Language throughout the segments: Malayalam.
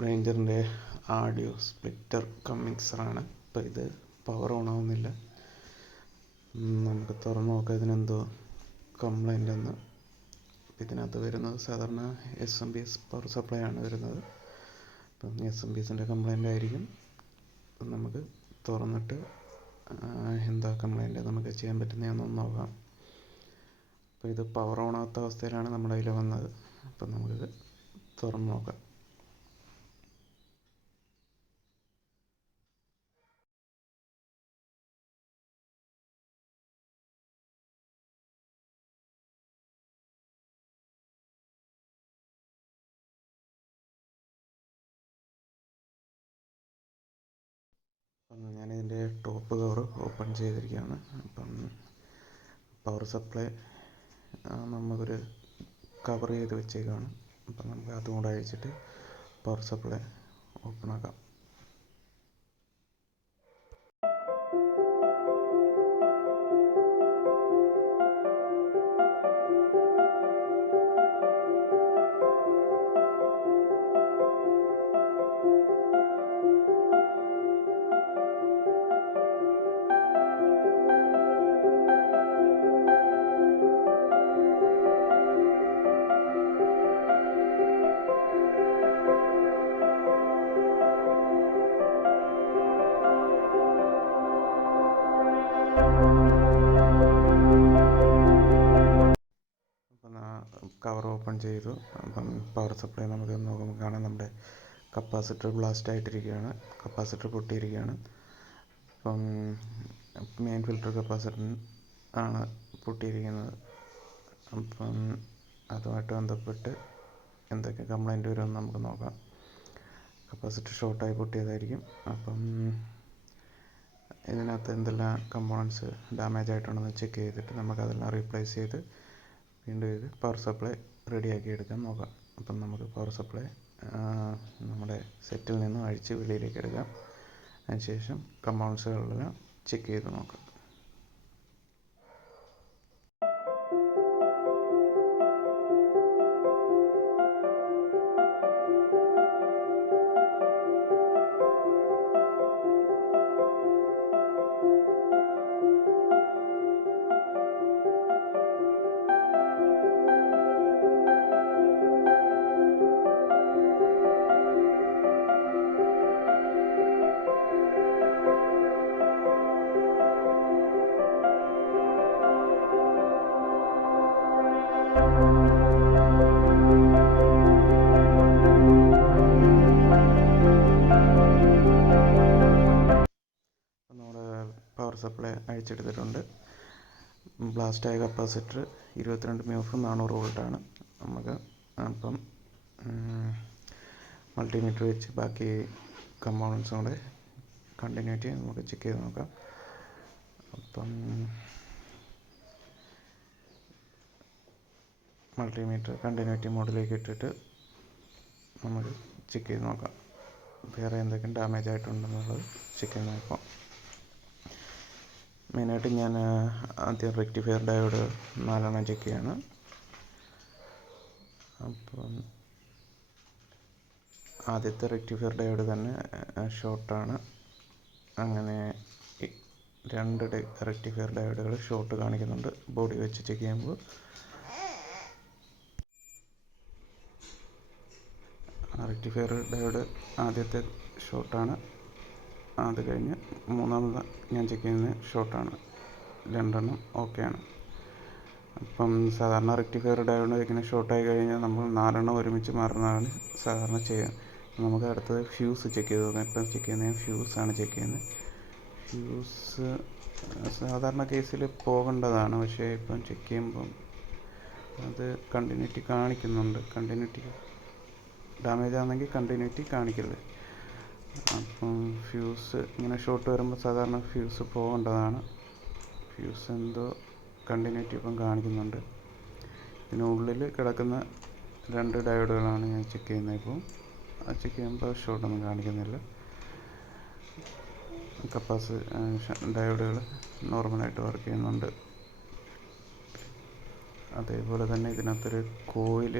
ബെഹ്റിഞ്ചറിൻ്റെ ആഡിയോ സ്പ്ലിറ്റർ കം മിക്സറാണ്. ഇപ്പോൾ ഇത് പവർ ഓൺ ആവുന്നില്ല. നമുക്ക് തുറന്ന് നോക്കാം ഇതിനെന്തോ കംപ്ലൈൻ്റ് എന്ന്. ഇതിനകത്ത് വരുന്നത് സാധാരണ SMPS പവർ സപ്ലൈ ആണ് വരുന്നത്. അപ്പം SMPSൻ്റെ കംപ്ലൈൻ്റ് ആയിരിക്കും. നമുക്ക് തുറന്നിട്ട് എന്താ കംപ്ലൈൻ്റ് നമുക്ക് ചെയ്യാൻ പറ്റുന്നതെന്നൊന്ന് നോക്കാം. അപ്പോൾ ഇത് പവർ ഓൺ ആകാത്ത അവസ്ഥയിലാണ് നമ്മുടെ കയ്യിൽ വന്നത്. അപ്പം നമുക്കിത് തുറന്ന് നോക്കാം. ഞാനിതിൻ്റെ ടോപ്പ് കവർ ഓപ്പൺ ചെയ്തിരിക്കുകയാണ്. അപ്പം പവർ സപ്ലൈ നമുക്കൊരു കവർ ചെയ്ത് വെച്ചേക്കാണ്. അപ്പം നമുക്ക് അതും കൂടെ അഴിച്ചിട്ട് പവർ സപ്ലൈ ഓപ്പൺ ആക്കാം. കവർ ഓപ്പൺ ചെയ്തു. അപ്പം പവർ സപ്ലൈ നമുക്ക് നോക്കുമ്പോൾ കാണാം നമ്മുടെ കപ്പാസിറ്റർ ബ്ലാസ്റ്റ് ആയിട്ടിരിക്കുകയാണ്. കപ്പാസിറ്റർ പൊട്ടിയിരിക്കുകയാണ്. അപ്പം മെയിൻ ഫിൽറ്റർ കപ്പാസിറ്റർ ആണ് പൊട്ടിയിരിക്കുന്നത്. അപ്പം അതുമായിട്ട് ബന്ധപ്പെട്ട് എന്തൊക്കെ കംപ്ലൈൻറ്റ് വരുമെന്ന് നമുക്ക് നോക്കാം. കപ്പാസിറ്റർ ഷോർട്ടായി പൊട്ടിയതായിരിക്കും. അപ്പം ഇതിനകത്ത് എന്തെല്ലാം കമ്പോണൻസ് ഡാമേജ് ആയിട്ടുണ്ടെന്ന് ചെക്ക് ചെയ്തിട്ട് നമുക്കതെല്ലാം റീപ്ലേസ് ചെയ്ത് വീണ്ടും ഇത് പവർ സപ്ലൈ റെഡിയാക്കി എടുക്കാൻ നോക്കാം. അപ്പം നമുക്ക് പവർ സപ്ലൈ നമ്മുടെ സെറ്റിൽ നിന്നും അഴിച്ച് വെളിയിലേക്ക് എടുക്കാം. അതിനുശേഷം കമ്പോണൻസുകളെല്ലാം ചെക്ക് ചെയ്ത് നോക്കാം. പവർ സപ്ലൈ അഴിച്ചെടുത്തിട്ടുണ്ട്. ബ്ലാസ്റ്റായ കപ്പാസിറ്റർ 22 μF 400 വോൾട്ടാണ്. നമുക്ക് അപ്പം മൾട്ടിമീറ്റർ വെച്ച് ബാക്കി കമ്പോണൻസും കൂടെ കണ്ടിന്യൂറ്റി നമുക്ക് ചെക്ക് ചെയ്ത് നോക്കാം. അപ്പം മൾട്ടിമീറ്റർ കണ്ടിന്യൂറ്റി മോഡിലേക്ക് ഇട്ടിട്ട് നമുക്ക് ചെക്ക് ചെയ്ത് നോക്കാം. വേറെ എന്തൊക്കെ ഡാമേജ് ആയിട്ടുണ്ടെന്നുള്ളത് ചെക്ക് ചെയ്ത് നോക്കാം. മെയിനായിട്ട് ഞാൻ ആദ്യം റെക്ടിഫയർ ഡയോഡ് 4 ചെക്ക് ചെയ്യാണ്. അപ്പം ആദ്യത്തെ റെക്ടിഫയർ ഡയോഡ് തന്നെ ഷോർട്ടാണ്. അങ്ങനെ 2 റെക്ടിഫയർ ഡയോഡുകൾ ഷോർട്ട് കാണിക്കുന്നുണ്ട്. ബോഡി വെച്ച് ചെക്ക് ചെയ്യുമ്പോൾ റെക്ടിഫയർ ഡയോഡ് ആദ്യത്തെ ഷോർട്ടാണ്. അത് കഴിഞ്ഞ് മൂന്നാമത് ഞാൻ ചെക്ക് ചെയ്യുന്നത് ഷോർട്ടാണ്. 2 ഓക്കെയാണ്. അപ്പം സാധാരണ റെക്ടിഫയർ ഡയോഡ് ഇങ്ങനെ ഷോർട്ടായി കഴിഞ്ഞാൽ നമ്മൾ 4 ഒരുമിച്ച് മാറുന്നതാണ് സാധാരണ ചെയ്യുക. നമുക്ക് അടുത്തത് ഫ്യൂസ് ചെക്ക് ചെയ്ത് നോക്കാം. ഇപ്പം ചെക്ക് ചെയ്യുന്നത് ഫ്യൂസാണ് ചെക്ക് ചെയ്യുന്നത്. ഫ്യൂസ് സാധാരണ കേസിൽ പോകേണ്ടതാണ്. പക്ഷേ ഇപ്പം ചെക്ക് ചെയ്യുമ്പം അത് കണ്ടിന്യൂറ്റി കാണിക്കുന്നുണ്ട്. കണ്ടിന്യൂറ്റി ഡാമേജ് ആണെങ്കിൽ കണ്ടിന്യൂറ്റി കാണിക്കരുത്. അപ്പം ഫ്യൂസ് ഇങ്ങനെ ഷോർട്ട് വരുമ്പോൾ സാധാരണ ഫ്യൂസ് പോകേണ്ടതാണ്. ഫ്യൂസ് എന്തോ കണ്ടിന്യൂറ്റി ഇപ്പം കാണിക്കുന്നുണ്ട്. ഇതിനുള്ളിൽ കിടക്കുന്ന 2 ഡയോഡുകളാണ് ഞാൻ ചെക്ക് ചെയ്യുന്നത്. ഇപ്പോൾ അത് ചെക്ക് ചെയ്യുമ്പോൾ ഷോർട്ടൊന്നും കാണിക്കുന്നില്ല. ഡയോഡുകൾ നോർമലായിട്ട് വർക്ക് ചെയ്യുന്നുണ്ട്. അതേപോലെ തന്നെ ഇതിനകത്തൊരു കോയിൽ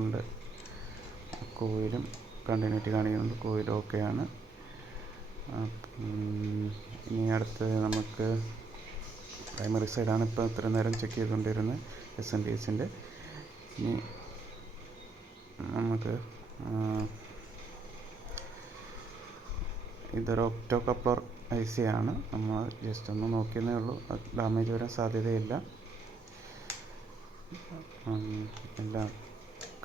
ഉണ്ട്. കോയിലും കണ്ടിന്യൂറ്റി കാണിക്കുന്നുണ്ട്, കോയിൽ ഓക്കെയാണ്. ഇനി അടുത്ത് നമുക്ക് പ്രൈമറി സൈഡാണ് ഇപ്പോൾ ഇത്ര നേരം ചെക്ക് ചെയ്തുകൊണ്ടിരുന്നത്, SMPSൻ്റെ. ഇനി നമുക്ക് ഇതൊരു ഒക്ടോ കപ്ലർ IC ആണ്. നമ്മൾ ജസ്റ്റ് ഒന്ന് നോക്കിയെന്നേ ഉള്ളൂ, ഡാമേജ് വരാൻ സാധ്യതയില്ല. എല്ലാം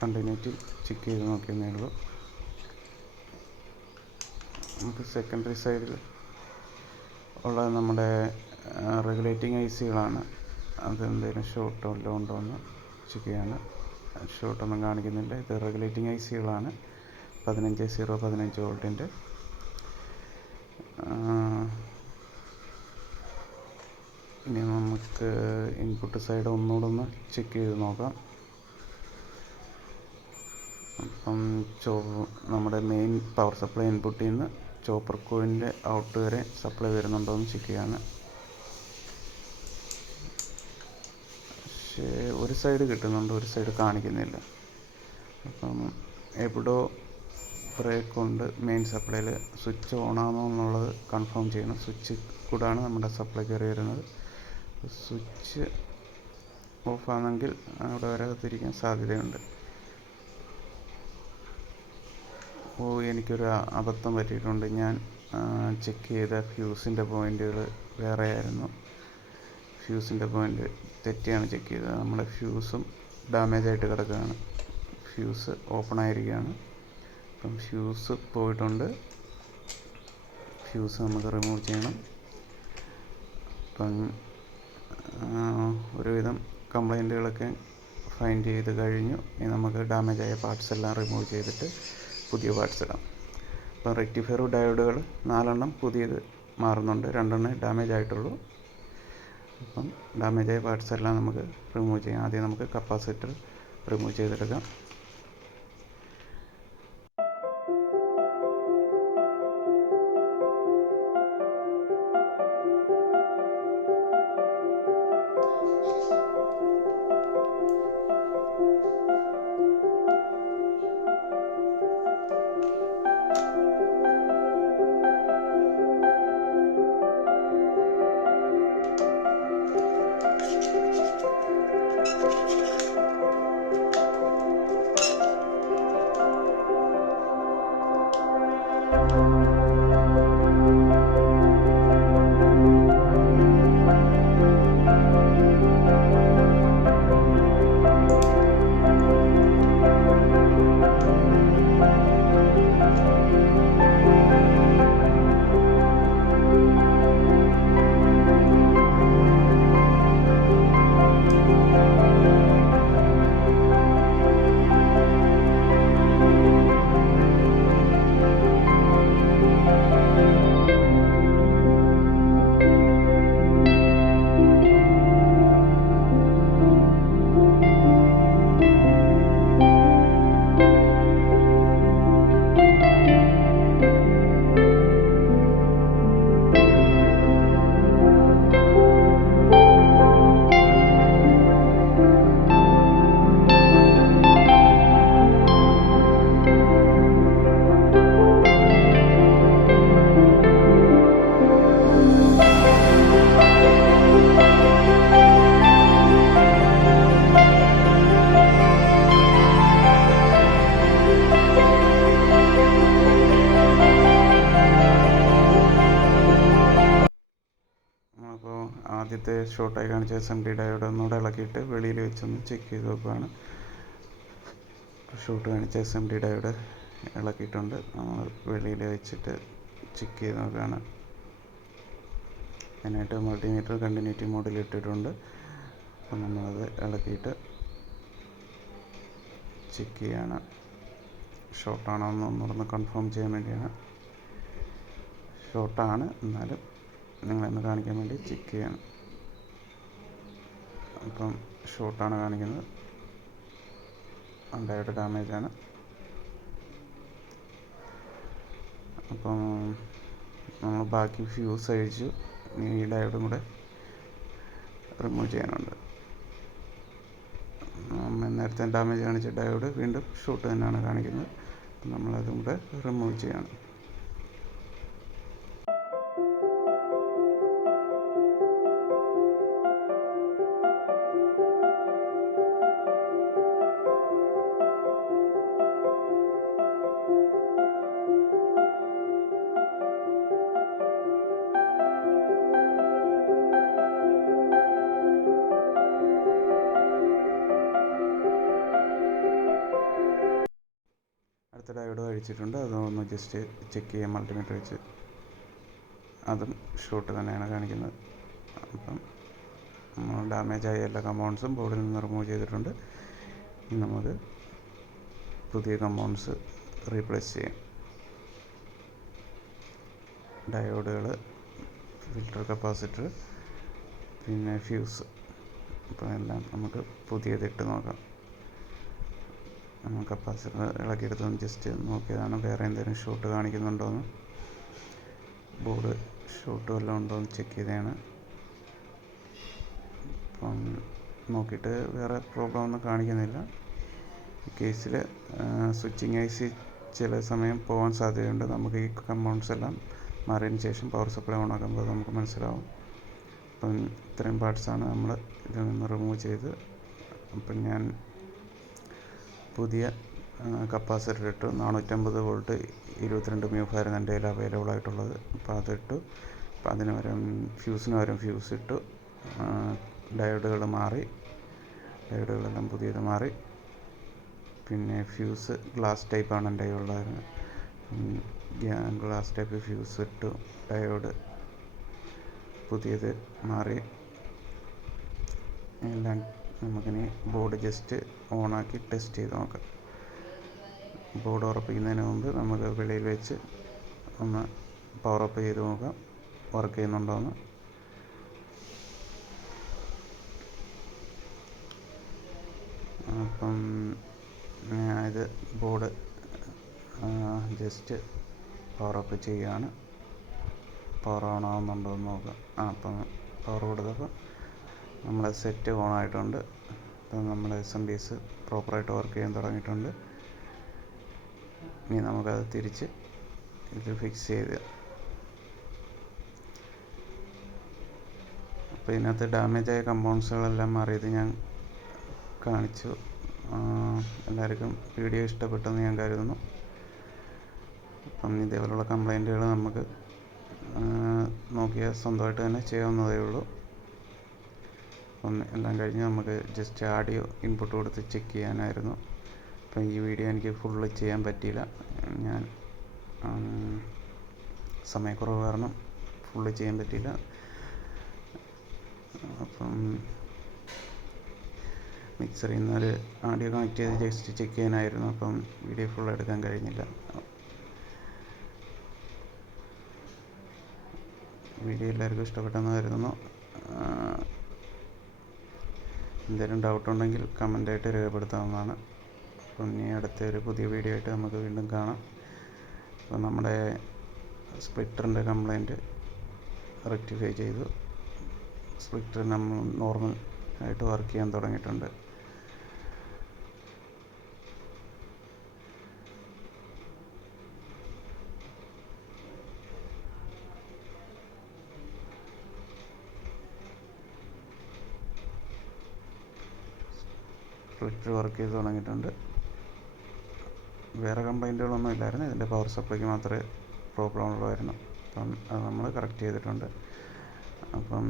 കണ്ടിന്യൂറ്റി ചെക്ക് ചെയ്ത് നോക്കിയെന്നേ ഉള്ളൂ. നമുക്ക് സെക്കൻഡറി സൈഡിൽ ഉള്ളത് നമ്മുടെ റെഗുലേറ്റിംഗ് ICകളാണ്. അതെന്തെങ്കിലും ഷോർട്ടോ വല്ലതും ഉണ്ടോ എന്ന് ചെക്ക് ചെയ്യാണ്. ഷോർട്ടൊന്നും കാണിക്കുന്നില്ല. ഇത് റെഗുലേറ്റിംഗ് ICകളാണ്, 15 വോൾട്ടിൻ്റെ. ഇനി നമുക്ക് ഇൻപുട്ട് സൈഡ് ഒന്നുകൂടെ ഒന്ന് ചെക്ക് ചെയ്ത് നോക്കാം. അപ്പം നമ്മുടെ മെയിൻ പവർ സപ്ലൈ ഇൻപുട്ടിൽ നിന്ന് ചോപ്പർ കോയിലിൻ്റെ ഔട്ട് വരെ സപ്ലൈ വരുന്നുണ്ടോ എന്ന് ചെക്ക് ചെയ്യാണ്. പക്ഷേ ഒരു സൈഡ് കിട്ടുന്നുണ്ട്, ഒരു സൈഡ് കാണിക്കുന്നില്ല. അപ്പം എവിടോ ബ്രേക്ക് കൊണ്ട് മെയിൻ സപ്ലൈയിൽ സ്വിച്ച് ഓണാണോ എന്നുള്ളത് കൺഫേം ചെയ്യണം. സ്വിച്ച് കൂടാണ് നമ്മുടെ സപ്ലൈ കയറി വരുന്നത്. സ്വിച്ച് ഓഫാണെങ്കിൽ അവിടെ വരാതിരിക്കാൻ സാധ്യതയുണ്ട്. എനിക്കൊരു അബദ്ധം പറ്റിയിട്ടുണ്ട്. ഞാൻ ചെക്ക് ചെയ്ത ഫ്യൂസിൻ്റെ പോയിൻ്റുകൾ വേറെ ആയിരുന്നു. ഫ്യൂസിൻ്റെ പോയിൻ്റ് തെറ്റിയാണ് ചെക്ക് ചെയ്തത്. നമ്മുടെ ഫ്യൂസും ഡാമേജ് ആയിട്ട് കിടക്കുകയാണ്. ഫ്യൂസ് ഓപ്പൺ ആയിരിക്കുകയാണ്. അപ്പം ഫ്യൂസ് പോയിട്ടുണ്ട്. ഫ്യൂസ് നമുക്ക് റിമൂവ് ചെയ്യണം. അപ്പം ഒരുവിധം കംപ്ലൈൻറ്റുകളൊക്കെ ഫൈൻഡ് ചെയ്ത് കഴിഞ്ഞു. ഇനി നമുക്ക് ഡാമേജ് ആയ പാർട്സ് എല്ലാം റിമൂവ് ചെയ്തിട്ട് പുതിയ പാർട്സ് ഇടാം. അപ്പം റെക്ടിഫയർ ഡയോഡുകൾ 4 പുതിയത് മാറുന്നുണ്ട്, 2 ഡാമേജ് ആയിട്ടുള്ളൂ. അപ്പം ഡാമേജ് ആയ പാർട്സ് എല്ലാം നമുക്ക് റിമൂവ് ചെയ്യാം. ആദ്യം നമുക്ക് കപ്പാസിറ്റർ റിമൂവ് ചെയ്തെടുക്കാം. ആദ്യത്തെ ഷോർട്ടായി കാണിച്ച SMD ഡയോഡ് ഒന്നുകൂടെ ഇളക്കിയിട്ട് വെളിയിൽ വെച്ചൊന്ന് ചെക്ക് ചെയ്ത് നോക്കുകയാണ്. ഷോർട്ട് കാണിച്ച SMD ഡയോഡ് ഇളക്കിയിട്ടുണ്ട്. നമ്മൾ വെളിയിൽ വെച്ചിട്ട് ചെക്ക് ചെയ്ത് നോക്കുകയാണ്. അതിനായിട്ട് മൾട്ടിമീറ്റർ കണ്ടിന്യൂറ്റി മോഡിൽ ഇട്ടിട്ടുണ്ട്. അപ്പം നമ്മളത് ഇളക്കിയിട്ട് ചെക്ക് ചെയ്യാണ്. ഷോർട്ടാണോ എന്ന് ഒന്നുകൂടെ കൺഫേം ചെയ്യാൻ വേണ്ടിയാണ്. ഷോർട്ടാണ്, എന്നാലും നിങ്ങളെന്ന് കാണിക്കാൻ വേണ്ടി ചെക്ക് ചെയ്യണം. അപ്പം ഷോർട്ടാണ് കാണിക്കുന്നത്, ഡയോഡ് ഡാമേജാണ്. അപ്പം നമ്മൾ ബാക്കി ഫ്യൂസ് അഴിച്ചു. ഈ ഡയോഡും കൂടെ റിമൂവ് ചെയ്യാനുണ്ട്. നേരത്തെ ഡാമേജ് കാണിച്ച ഡയോഡ് വീണ്ടും ഷോർട്ട് തന്നെയാണ് കാണിക്കുന്നത്. നമ്മളതും കൂടെ റിമൂവ് ചെയ്യണം. അടുത്ത ഡയോഡ് അഴിച്ചിട്ടുണ്ട്, അതൊന്ന് ജസ്റ്റ് ചെക്ക് ചെയ്യാൻ മൾട്ടിമീറ്റർ വെച്ച്. അതും ഷോർട്ട് തന്നെയാണ് കാണിക്കുന്നത്. അപ്പം ഡാമേജായ എല്ലാ കമ്പൗണ്ട്സും ബോർഡിൽ നിന്ന് റിമൂവ് ചെയ്തിട്ടുണ്ട്. ഇനി നമുക്ക് പുതിയ കമ്പൗണ്ട്സ് റീപ്ലേസ് ചെയ്യാം. ഡയോഡുകൾ, ഫിൽറ്റർ കപ്പാസിറ്റർ, പിന്നെ ഫ്യൂസ്, അപ്പോൾ എല്ലാം നമുക്ക് പുതിയതിട്ട് നോക്കാം. കപ്പാസിറ്റർ ഇളക്കിയെടുത്തൊന്ന് ജസ്റ്റ് നോക്കിയതാണ്, വേറെ എന്തെങ്കിലും ഷോർട്ട് കാണിക്കുന്നുണ്ടോയെന്ന്. ബോർഡ് ഷോർട്ട് വല്ലതും ഉണ്ടോയെന്ന് ചെക്ക് ചെയ്തതാണ്. അപ്പം നോക്കിയിട്ട് വേറെ പ്രോബ്ലം ഒന്നും കാണിക്കുന്നില്ല. ഈ കേസിൽ സ്വിച്ചിങ് ഐ സി ചില സമയം പോകാൻ സാധ്യതയുണ്ട്. നമുക്ക് ഈ കമ്പൗണ്ട്സ് എല്ലാം മാറിയതിന് ശേഷം പവർ സപ്ലൈ ഓൺ ആക്കുമ്പോൾ നമുക്ക് മനസ്സിലാവും. അപ്പം ഇത്രയും പാർട്സാണ് നമ്മൾ ഇതിൽ നിന്ന് റിമൂവ് ചെയ്ത്. അപ്പം ഞാൻ പുതിയ കപ്പാസിറ്റർ ഇട്ടു. 450 വോൾട്ട് 22 മ്യൂഫായിരുന്നു എൻ്റെ കയ്യിൽ അവൈലബിൾ ആയിട്ടുള്ളത്. അപ്പോൾ അതിട്ടു. അപ്പോൾ അതിന് പകരം ഫ്യൂസിന് പകരം ഫ്യൂസ് ഇട്ടു. ഡയോഡുകൾ മാറി, ഡയോഡുകളെല്ലാം പുതിയത് മാറി. പിന്നെ ഫ്യൂസ് ഗ്ലാസ് ടൈപ്പാണ് എൻ്റെ കയ്യിലുള്ളത്. ഗ്ലാസ് ടൈപ്പ് ഫ്യൂസ് ഇട്ടു. ഡയോഡ് പുതിയത് മാറി. എല്ലാം നമുക്കിനി ബോർഡ് ജസ്റ്റ് ഓണാക്കി ടെസ്റ്റ് ചെയ്ത് നോക്കാം. ബോർഡ് ഉറപ്പിക്കുന്നതിന് മുമ്പ് നമുക്ക് വെളിയിൽ വെച്ച് ഒന്ന് പവർ അപ്പ് ചെയ്ത് നോക്കാം വർക്ക് ചെയ്യുന്നുണ്ടോയെന്ന്. അപ്പം ഇത് ബോർഡ് ജസ്റ്റ് പവർ അപ്പ് ചെയ്യുകയാണ്. പവർ ഓൺ ആവുന്നുണ്ടോ എന്ന് നോക്കാം. അപ്പം പവർ കൊടുത്തപ്പോൾ നമ്മളെ സെറ്റ് ഓൺ ആയിട്ടുണ്ട്. അപ്പം നമ്മുടെ SMPs പ്രോപ്പറായിട്ട് വർക്ക് ചെയ്യാൻ തുടങ്ങിയിട്ടുണ്ട്. ഇനി നമുക്കത് തിരിച്ച് ഇത് ഫിക്സ് ചെയ്ത്. അപ്പോൾ ഇതിനകത്ത് ഡാമേജായ കമ്പൗണ്ട്സുകളെല്ലാം മാറിയത് ഞാൻ കാണിച്ചു. എല്ലാവർക്കും വീഡിയോ ഇഷ്ടപ്പെട്ടെന്ന് ഞാൻ കരുതുന്നു. അപ്പം ഇതേപോലുള്ള കംപ്ലൈൻറ്റുകൾ നമുക്ക് നോക്കിയാൽ സ്വന്തമായിട്ട് തന്നെ ചെയ്യാവുന്നതേ ഉള്ളൂ. അപ്പം എല്ലാം കഴിഞ്ഞ് നമുക്ക് ജസ്റ്റ് ഓഡിയോ ഇൻപുട്ട് കൊടുത്ത് ചെക്ക് ചെയ്യാനായിരുന്നു. അപ്പം ഈ വീഡിയോ എനിക്ക് ഫുള്ള് ചെയ്യാൻ പറ്റിയില്ല. ഞാൻ സമയക്കുറവ് കാരണം ഫുള്ള് ചെയ്യാൻ പറ്റിയില്ല. അപ്പം മിക്സറിൽ നിന്നൊരു ഓഡിയോ കണക്ട് ചെയ്ത് ജസ്റ്റ് ചെക്ക് ചെയ്യാനായിരുന്നു. അപ്പം വീഡിയോ ഫുൾ എടുക്കാൻ കഴിഞ്ഞില്ല. വീഡിയോ എല്ലാവർക്കും ഇഷ്ടപ്പെട്ടെന്ന് കരുതുന്നു. എന്തെങ്കിലും ഡൗട്ട് ഉണ്ടെങ്കിൽ കമൻ്റായിട്ട് രേഖപ്പെടുത്താവുന്നതാണ്. അപ്പം ഇനി അടുത്തൊരു പുതിയ വീഡിയോ ആയിട്ട് നമുക്ക് വീണ്ടും കാണാം. അപ്പം നമ്മുടെ സ്പ്ലിറ്ററിൻ്റെ കംപ്ലൈൻറ്റ് റെക്ടിഫൈ ചെയ്തു. സ്പ്ലിറ്റർ നമ്മൾ നോർമൽ ആയിട്ട് വർക്ക് ചെയ്യാൻ തുടങ്ങിയിട്ടുണ്ട്. സ്പ്ലിറ്റർ വർക്ക് ചെയ്ത് തുടങ്ങിയിട്ടുണ്ട്. വേറെ കംപ്ലൈൻറ്റുകളൊന്നും ഇല്ലായിരുന്നു. ഇതിൻ്റെ പവർ സപ്ലൈക്ക് മാത്രമേ പ്രോബ്ലം ഉള്ളായിരുന്നു. അപ്പം അത് നമ്മൾ കറക്റ്റ് ചെയ്തിട്ടുണ്ട്. അപ്പം